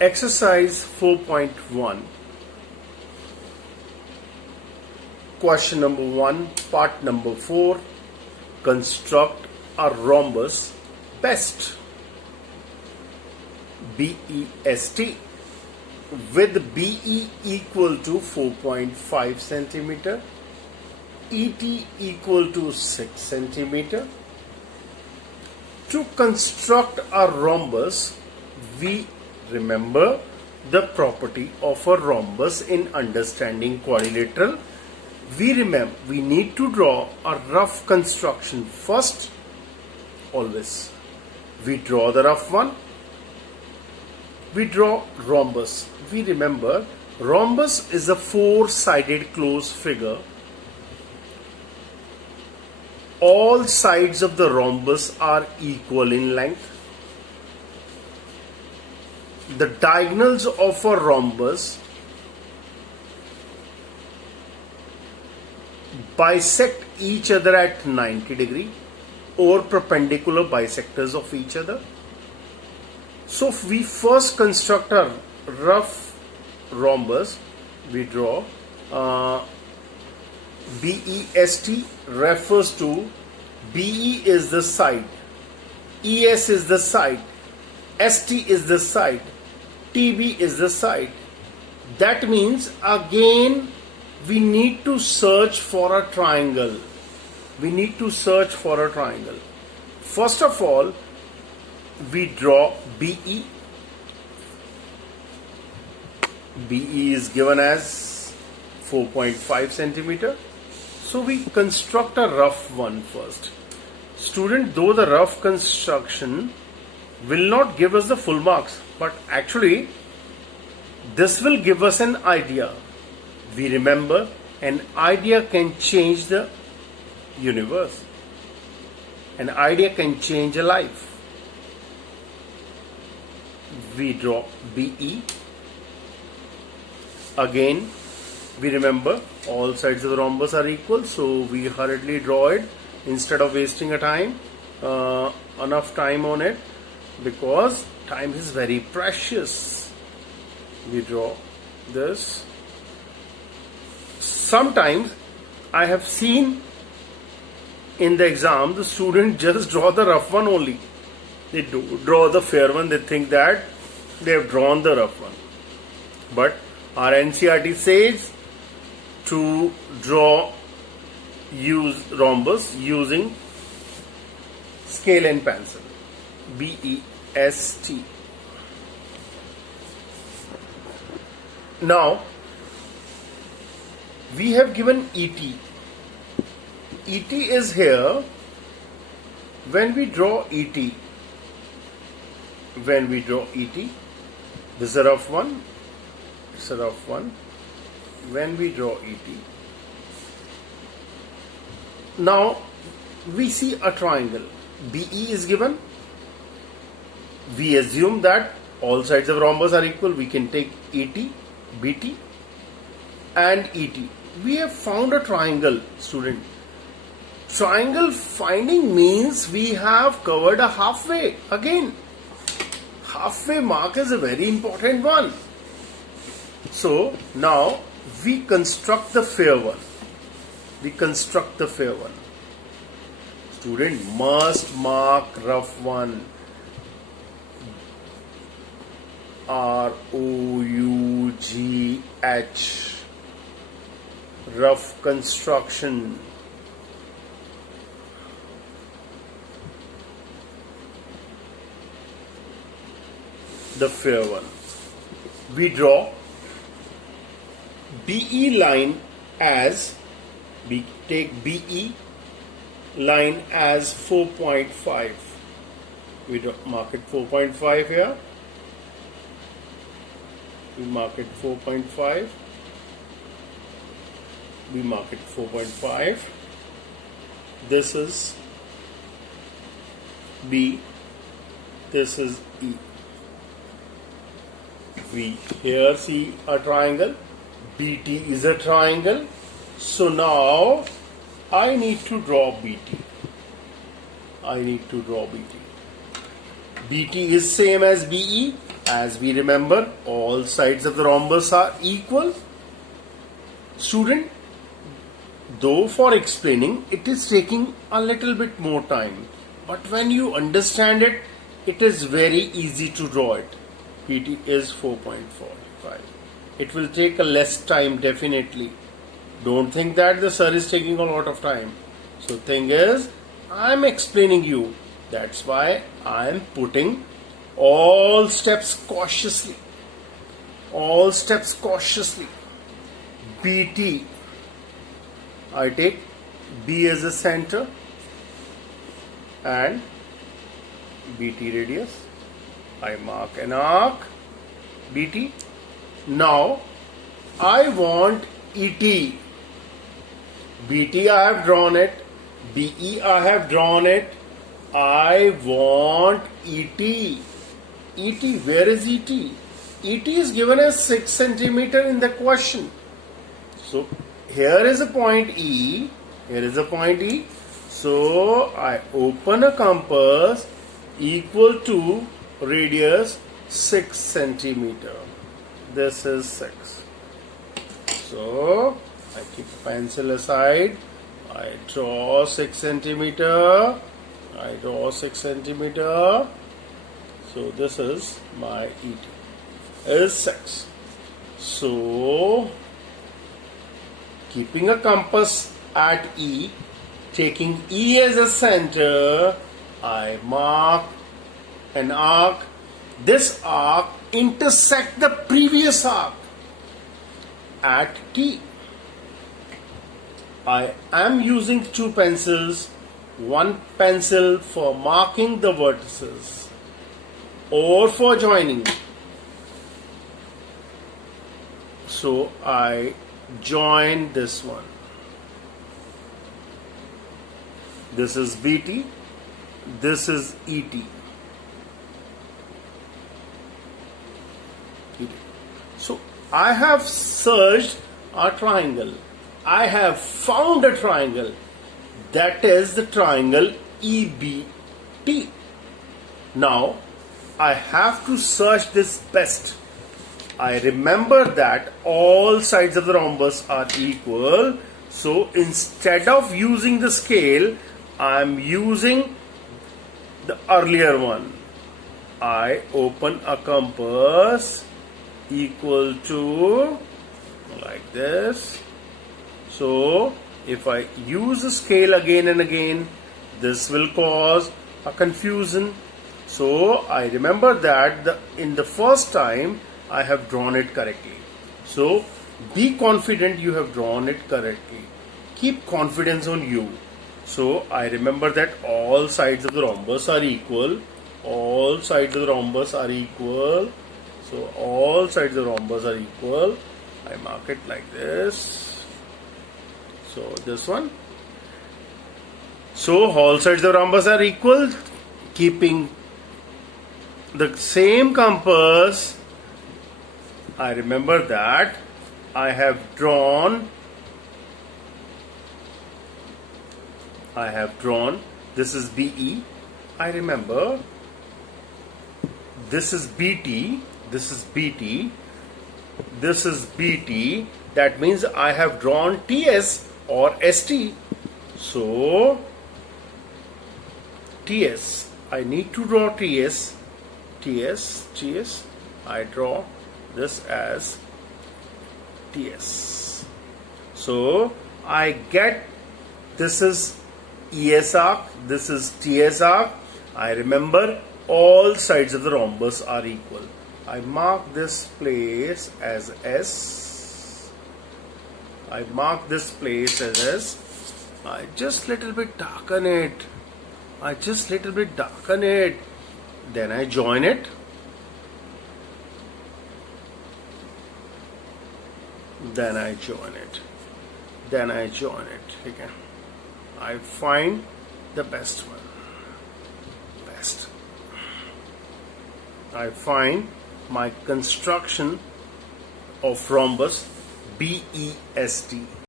Exercise 4.1. Question number 1, part number 4. Construct a rhombus best. BEST with BE equal to 4.5 centimeter, ET equal to 6 centimeter. To construct a rhombus, we remember the property of a rhombus in understanding quadrilateral. We need to draw a rough construction first. Always we draw the rough one. We draw rhombus. We remember rhombus is a four-sided closed figure. All sides of the rhombus are equal in length. The diagonals of a rhombus bisect each other at 90 degrees or perpendicular bisectors of each other. So if we first construct a rough rhombus, we draw BEST refers to BE is the side, ES is the side, ST is the side, TB is the side. That means again we need to search for a triangle. We need to search for a triangle. First of all, we draw BE. BE is given as 4.5 centimeter. So we construct a rough one first. Student, though the rough construction will not give us the full marks, but actually this will give us an idea. We remember an idea can change the universe. An idea can change a life. We draw BE. Again, we remember all sides of the rhombus are equal, so we hurriedly draw it instead of wasting enough time on it, because time is very precious. We draw this. Sometimes I have seen in the exam the student just draw the rough one only. They do draw the fair one. They think that they have drawn the rough one. But our NCERT says to use rhombus using scale and pencil. BEST. Now we have given ET. ET is here. When we draw ET, this is a rough one. It's a rough one. When we draw ET, now we see a triangle. BE is given. We assume that all sides of rhombus are equal. We can take ET, BT and ET. We have found a triangle, student. Triangle finding means we have covered a halfway. Again, halfway mark is a very important one. So now we construct the fair one. Student must mark rough one. ROUGH. Rough construction. The fair one. We draw BE line as, we take BE line as 4.5. We mark it 4.5 here. We mark it 4.5. We mark it 4.5. This is B. This is E. We here see a triangle. BT is a triangle. So now I need to draw BT. BT is same as BE. As we remember, all sides of the rhombus are equal. Student, though for explaining it is taking a little bit more time, but when you understand it, it is very easy to draw it. PT is 4.45. It will take a less time definitely. Don't think that the sir is taking a lot of time. So thing is, I'm explaining you. That's why I'm putting all steps cautiously. All steps cautiously. BT. I take B as a center and BT radius. I mark an arc BT. Now I want ET. BT I have drawn it. BE I have drawn it. I want ET. ET, where is ET? ET is given as 6 centimeter in the question. So here is a point E. Here is a point E. So I open a compass equal to radius 6 centimeter. This is 6. So I keep pencil aside. I draw 6 centimeter. I draw 6 centimeter. So this is my ET. Is 6. So keeping a compass at E, taking E as a center, I mark an arc. This arc intersects the previous arc at T. I am using 2 pencils, 1 pencil for marking the vertices or for joining. So I join this one. This is BT. This is ET. So I have searched a triangle. I have found a triangle. That is the triangle EBT. Now I have to search this best. I remember that all sides of the rhombus are equal. So instead of using the scale, I am using the earlier one. I open a compass equal to like this. So if I use the scale again and again, this will cause a confusion. So I remember that in the first time I have drawn it correctly. So be confident you have drawn it correctly. Keep confidence on you. So I remember that all sides of the rhombus are equal. All sides of the rhombus are equal. So all sides of the rhombus are equal. I mark it like this. So this one. So all sides of the rhombus are equal. Keeping the same compass, I remember that I have drawn. This is BE. I remember this is BT. This is BT. This is BT. That means I have drawn TS or ST. So TS. I need to draw TS. TS. I draw this as TS. So I get this is ES arc, this is TS arc. I remember all sides of the rhombus are equal. I mark this place as S. I mark this place as S. I just little bit darken it. Then I join it. Then I join it again. I find the best one. I find my construction of rhombus BEST.